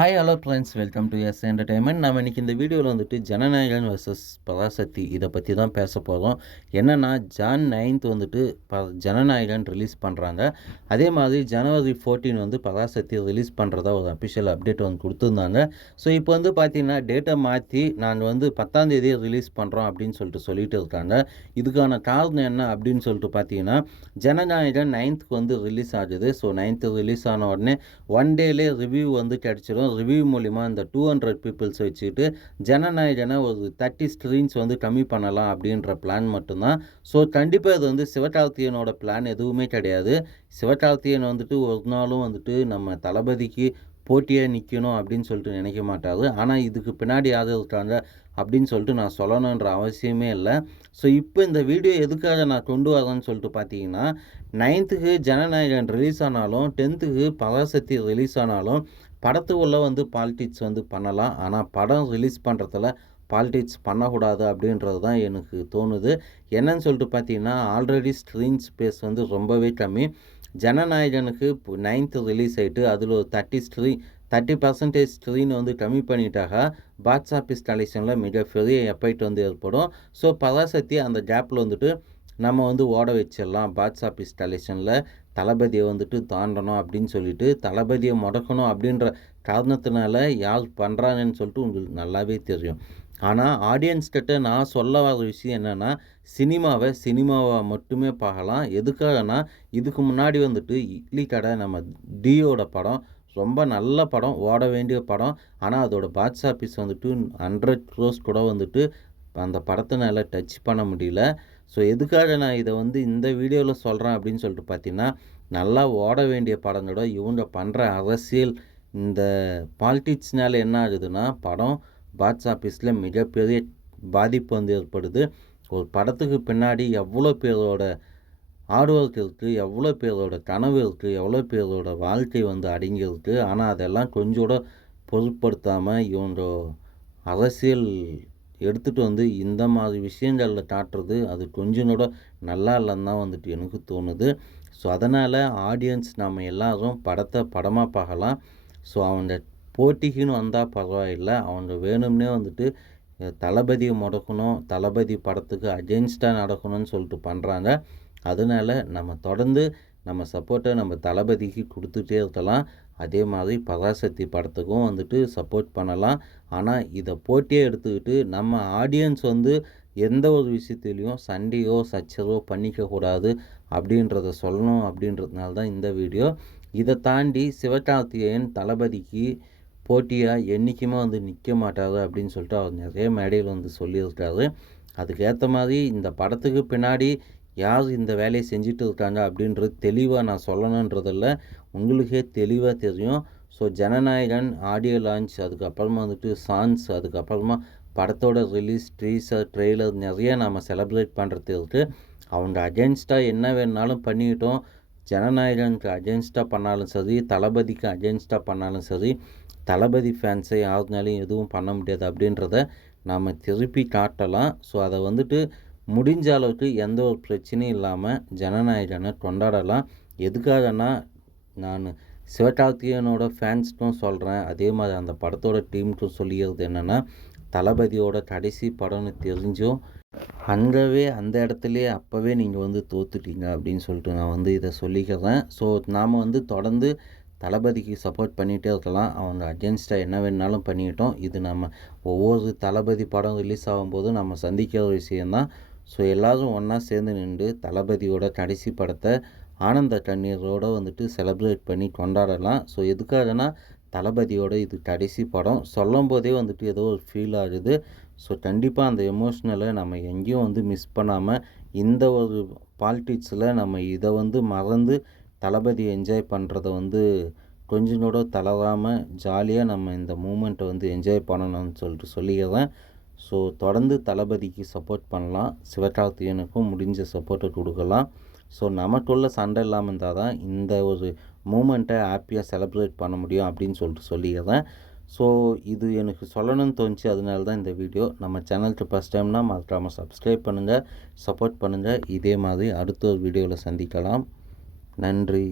Hi hello friends welcome to S entertainment நம்ம இன்றைக்கி இந்த வீடியோவில் வந்துட்டு ஜனநாயகன் வர்சஸ் பராசக்தி இதை பற்றி தான் பேச போகிறோம் என்னென்னா ஜான் நைன்த் வந்துட்டு ப ஜனநாயகன் ரிலீஸ் பண்ணுறாங்க அதே மாதிரி ஜனவரி ஃபோர்டீன் வந்து பராசக்தி ரிலீஸ் பண்ணுறதா ஒரு அஃபிஷியல் அப்டேட் வந்து கொடுத்துருந்தாங்க. ஸோ இப்போ வந்து பார்த்தீங்கன்னா டேட்டை மாற்றி நாங்கள் வந்து பத்தாந்தேதி ரிலீஸ் பண்ணுறோம் அப்படின்னு சொல்லிட்டு சொல்லிட்டு இருக்காங்க. இதுக்கான காரணம் என்ன அப்படின்னு சொல்லிட்டு பார்த்தீங்கன்னா ஜனநாயகன் நைன்த்துக்கு வந்து ரிலீஸ் ஆகுது. ஸோ நைன்த்து ரிலீஸ் ஆன உடனே ஒன் டேலே ரிவ்யூ வந்து கிடச்சிடும் ரிவ்யூ மூலிமா இந்த டூ ஹண்ட்ரட் பீப்புள்ஸ் வச்சுக்கிட்டு ஜனநாயகனை ஒரு தேர்ட்டி ஸ்ட்ரீன்ஸ் வந்து கம்மி பண்ணலாம் அப்படின்ற பிளான் மட்டும்தான். ஸோ கண்டிப்பாக இது வந்து சிவகார்த்தியனோட பிளான் எதுவுமே கிடையாது. சிவகார்த்தியன் வந்துட்டு ஒரு நாளும் வந்துட்டு நம்ம தளபதிக்கு போட்டியாக நிற்கணும் அப்படின்னு சொல்லிட்டு நினைக்க மாட்டார். ஆனால் இதுக்கு பின்னாடி யாரும் இருக்காங்க அப்படின்னு சொல்லிட்டு நான் சொல்லணுன்ற அவசியமே இல்லை. ஸோ இப்போ இந்த வீடியோ எதுக்காக நான் கொண்டு வரேன்னு சொல்லிட்டு பார்த்தீங்கன்னா நைன்த்துக்கு ஜனநாயகன் ரிலீஸ் ஆனாலும் டென்த்துக்கு பராசக்தி ரிலீஸ் ஆனாலும் படத்துக்குள்ளே வந்து பாலிடிக்ஸ் வந்து பண்ணலாம். ஆனால் படம் ரிலீஸ் பண்ணுறதுல பாலிடிக்ஸ் பண்ணக்கூடாது அப்படின்றது தான் எனக்கு தோணுது. என்னன்னு சொல்லிட்டு பார்த்தீங்கன்னா ஆல்ரெடி ஸ்க்ரீன் ஸ்பேஸ் வந்து ரொம்பவே கம்மி. ஜனநாயகனுக்கு நைன்த்து ரிலீஸ் ஆகிட்டு அதில் ஒரு thirty screen thirty percentage screen வந்து கம்மி பண்ணிட்டாக பாக்ஸ் ஆஃபீஸ் கலெக்ஷனில் மிகப்பெரிய எஃபெக்ட் வந்து ஏற்படும். ஸோ பராசக்தி அந்த கேப்பில் வந்துட்டு நம்ம வந்து ஓட வச்சிடலாம். பாக்ஸ் ஆஃபீஸ் கலெக்ஷனில் தளபதியை வந்துட்டு தாண்டணும் அப்படின்னு சொல்லிட்டு தளபதியை முடக்கணும் அப்படின்ற காரணத்தினால யார் பண்ணுறாங்கன்னு சொல்லிட்டு உங்களுக்கு நல்லாவே தெரியும். ஆனால் ஆடியன்ஸ்கிட்ட நான் சொல்ல வர விஷயம் என்னென்னா சினிமாவை சினிமாவை மட்டுமே பார்க்கலாம். எதுக்காகனா இதுக்கு முன்னாடி வந்துட்டு இட்லி கடை நம்ம டியோட படம் ரொம்ப நல்ல படம் ஓட வேண்டிய படம். ஆனால் அதோட பாக்ஸ் ஆஃபீஸ் வந்துட்டு ஹண்ட்ரட் க்ரோஸ் கூட வந்துட்டு அந்த படத்தினால டச் பண்ண முடியல. ஸோ எதுக்காக நான் இதை வந்து இந்த வீடியோவில் சொல்கிறேன் அப்படின்னு சொல்லிட்டு பார்த்தீங்கன்னா நல்லா ஓட வேண்டிய படங்களோட இவங்க பண்ணுற அரசியல் இந்த பாலிட்டிக்ஸ்னால என்ன ஆகுதுன்னா படம் பாக்ஸ் ஆஃபீஸில் மிகப்பெரிய பாதிப்பு வந்து ஏற்படுது. ஒரு படத்துக்கு பின்னாடி எவ்வளோ பேரோட ஹார்ட் ஒர்க் இருக்குது எவ்வளோ பேரோட கனவு இருக்குது எவ்வளோ பேரோட வாழ்க்கை வந்து அடங்கியிருக்கு. ஆனால் அதெல்லாம் கொஞ்சோட பொருட்படுத்தாமல் இவங்க அரசியல் எடுத்துகிட்டு வந்து இந்த மாதிரி விஷயங்களில் காட்டுறது அது கொஞ்சம் கூட நல்லா இல்லைன்னு தான் வந்துட்டு எனக்கு தோணுது. ஸோ அதனால் ஆடியன்ஸ் நம்ம எல்லோரும் படத்தை படமாக பார்க்கலாம். ஸோ அவங்க போட்டிக்குன்னு வந்தால் பரவாயில்லை. அவங்க வேணும்னே வந்துட்டு தளபதியை முடக்கணும் தளபதி படத்துக்கு அகென்ஸ்டாக நடக்கணும்னு சொல்லிட்டு பண்ணுறாங்க அதனால் நம்ம தொடர்ந்து நம்ம சப்போர்ட்டை நம்ம தளபதிக்கு கொடுத்துட்டே இருக்கலாம். அதே மாதிரி பராசக்தி படத்துக்கும் வந்துட்டு சப்போர்ட் பண்ணலாம். ஆனால் இதை போட்டியே எடுத்துக்கிட்டு நம்ம ஆடியன்ஸ் வந்து எந்த ஒரு விஷயத்துலேயும் சண்டையோ சச்சரவோ பண்ணிக்கக்கூடாது அப்படின்றத சொல்லணும் அப்படின்றதுனால தான் இந்த வீடியோ. இதை தாண்டி சிவகார்த்திகேயன் தளபதிக்கு போட்டியாக என்றைக்குமே வந்து நிற்க மாட்டார் அப்படின்னு சொல்லிட்டு அவர் நிறைய மேடையில் வந்து சொல்லியிருக்காரு. அதுக்கேற்ற மாதிரி இந்த படத்துக்கு பின்னாடி யார் இந்த வேலையை செஞ்சுட்டு இருக்காங்க அப்படின்றது தெளிவாக நான் சொல்லணுன்றதில் உங்களுக்கே தெளிவாக தெரியும். ஸோ ஜனநாயகன் ஆடியோ லான்ச் அதுக்கப்புறமா வந்துட்டு சாங்ஸ் அதுக்கப்புறமா படத்தோட ரிலீஸ் ட்ரீஸர் ட்ரெய்லர் நிறைய நாம் செலப்ரேட் பண்ணுறது இருக்குது அவங்க அகேன்ஸ்டாக என்ன வேணுனாலும் பண்ணிக்கிட்டோம் ஜனநாயகனுக்கு அகேன்ஸ்டாக பண்ணாலும் சரி தளபதிக்கு அகேன்ஸ்டாக பண்ணாலும் சரி தளபதி ஃபேன்ஸை யாருனாலையும் எதுவும் பண்ண முடியாது அப்படின்றத நாம் திருப்பி காட்டலாம். ஸோ அதை வந்துட்டு முடிஞ்ச அளவுக்கு எந்த ஒரு பிரச்சனையும் இல்லாமல் ஜனநாயகனை கொண்டாடலாம். எதுக்காகனா நான் சிவகார்த்திகேயனோட ஃபேன்ஸ்க்கும் சொல்கிறேன் அதே மாதிரி அந்த படத்தோட டீமுக்கும் சொல்லிக்கிறது என்னென்னா தளபதியோட கடைசி படம்னு தெரிஞ்சும் அங்கவே அந்த இடத்துலையே அப்போவே நீங்கள் வந்து தோத்துட்டீங்க அப்படின்னு சொல்லிட்டு நான் வந்து இதை சொல்லிக்கிறேன். ஸோ நாம் வந்து தொடர்ந்து தளபதிக்கு சப்போர்ட் பண்ணிகிட்டே இருக்கலாம். அவங்க அகேன்ஸ்டாக என்ன வேணாலும் பண்ணிக்கிட்டோம் இது நம்ம ஒவ்வொரு தளபதி படம் ரிலீஸ் ஆகும்போது நம்ம சந்திக்கிற விஷயந்தான் ஸோ எல்லோரும் ஒன்றா சேர்ந்து நின்று தளபதியோட கடைசி படத்தை ஆனந்த கண்ணீரோடு வந்துட்டு செலப்ரேட் பண்ணி கொண்டாடலாம். ஸோ எதுக்காகனா தளபதியோட இது கடைசி படம். சொல்லும் போதே வந்துட்டு ஏதோ ஒரு ஃபீல் ஆகுது. ஸோ கண்டிப்பாக அந்த எமோஷ்னலை நம்ம எங்கேயும் வந்து மிஸ் பண்ணாமல் இந்த ஒரு பாலிட்டிக்ஸில் நம்ம இதை வந்து மறந்து தளபதி என்ஜாய் பண்ணுறத வந்து கொஞ்சம் கூட தளராமல் ஜாலியாக நம்ம இந்த மூமெண்ட்டை வந்து என்ஜாய் பண்ணணும்னு சொல்லிட்டு சொல்லிக்கிறேன். ஸோ தொடர்ந்து தளபதிக்கு சப்போர்ட் பண்ணலாம். சிவகார்த்திகனுக்கும் முடிஞ்ச சப்போர்ட்டை கொடுக்கலாம். ஸோ நமக்குள்ள சண்டை இல்லாமல் இருந்தால் தான் இந்த ஒரு மூமெண்ட்டை ஹாப்பியாக செலிப்ரேட் பண்ண முடியும் அப்படின்னு சொல்லிட்டு சொல்லிக்கிறேன் ஸோ இது எனக்கு சொல்லணும்னு தோணுச்சு. அதனால தான் இந்த வீடியோ. நம்ம சேனலுக்கு ஃபஸ்ட் டைம்னால் மறக்காமல் சப்ஸ்கிரைப் பண்ணுங்கள் சப்போர்ட் பண்ணுங்கள் இதே மாதிரி அடுத்த ஒரு வீடியோவில் சந்திக்கலாம். நன்றி.